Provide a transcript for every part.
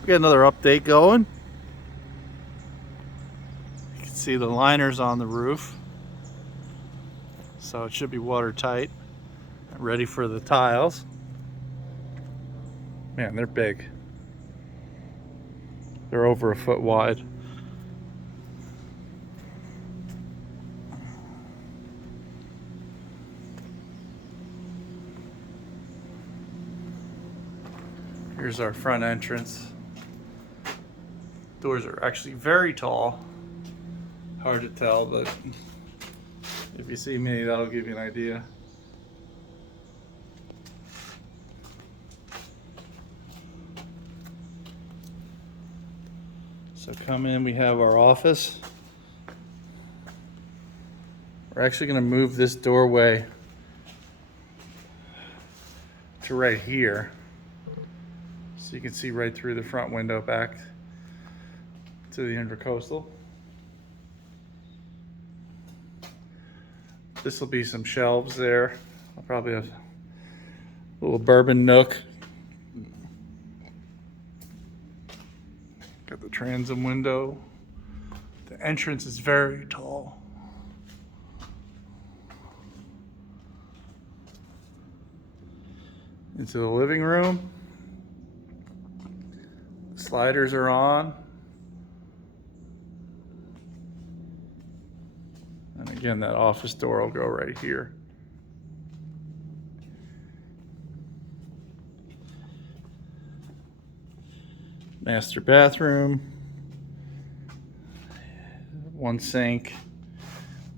We got another update going. You can see the liners on the roof, so it should be watertight. Ready for the tiles. Man, they're big. They're over a foot wide. Here's our front entrance. Doors are actually very tall. Hard to tell, but if you see me, that'll give you an idea. So come in, we have our office. We're actually going to move this doorway to right here, so you can see right through the front window back to the intercoastal. This will be some shelves there. I'll probably have a little bourbon nook. Got the transom window. The entrance is very tall. Into the living room. The sliders are on. And again, that office door will go right here. Master bathroom. One sink,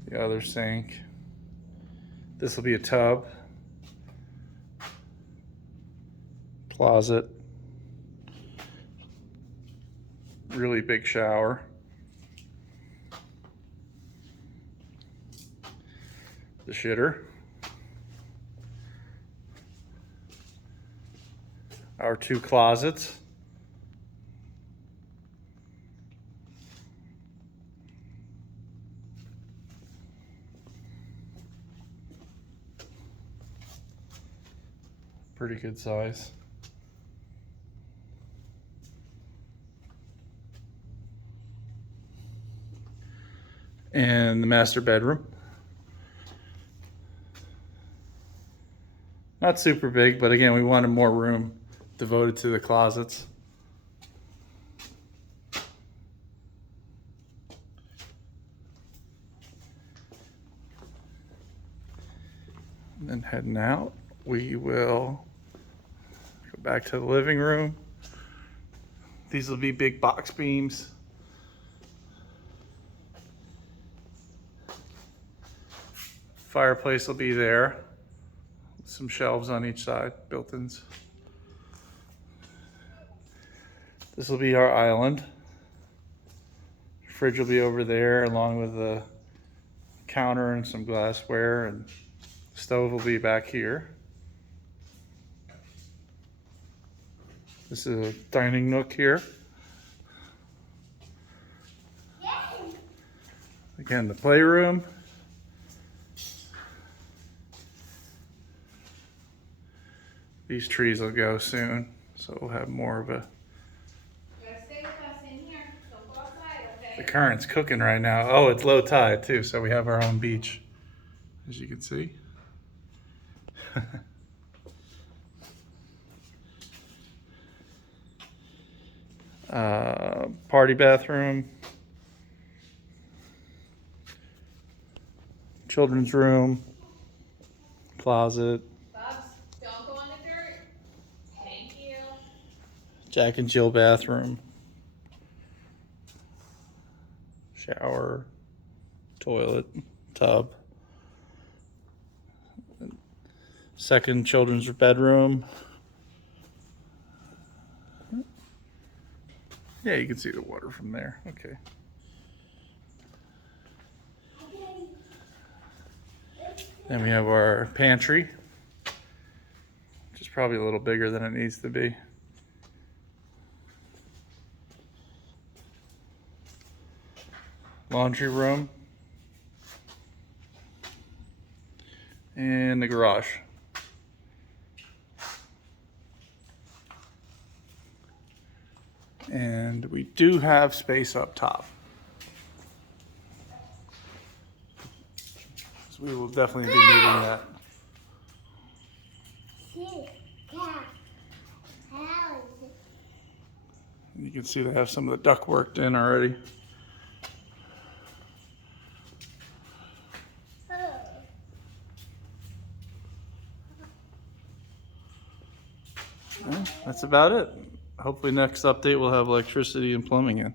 the other sink. This will be a tub. Closet. Really big shower. The shitter. Our two closets. Pretty good size. And the master bedroom. Not super big, but again, we wanted more room devoted to the closets. And then heading out, we will go back to the living room. These will be big box beams. Fireplace will be there. Some shelves on each side, built-ins. This will be our island. Fridge will be over there along with the counter and some glassware, and stove will be back here. This is a dining nook here. Again, the playroom. These trees will go soon, so we'll have more of a... Stay with us in here. Don't go outside, okay? The current's cooking right now. Oh, it's low tide too, so we have our own beach, as you can see. Party bathroom. Children's room. Closet. Bubs, don't go on the dirt. Thank you. Jack and Jill bathroom. Shower. Toilet. Tub. Second children's bedroom. Yeah, you can see the water from there. Okay. Then we have our pantry, which is probably a little bigger than it needs to be. Laundry room. And the garage. And we do have space up top. So we will definitely be needing that. You can see they have some of the duct worked in already. Yeah, that's about it. Hopefully next update we'll have electricity and plumbing in.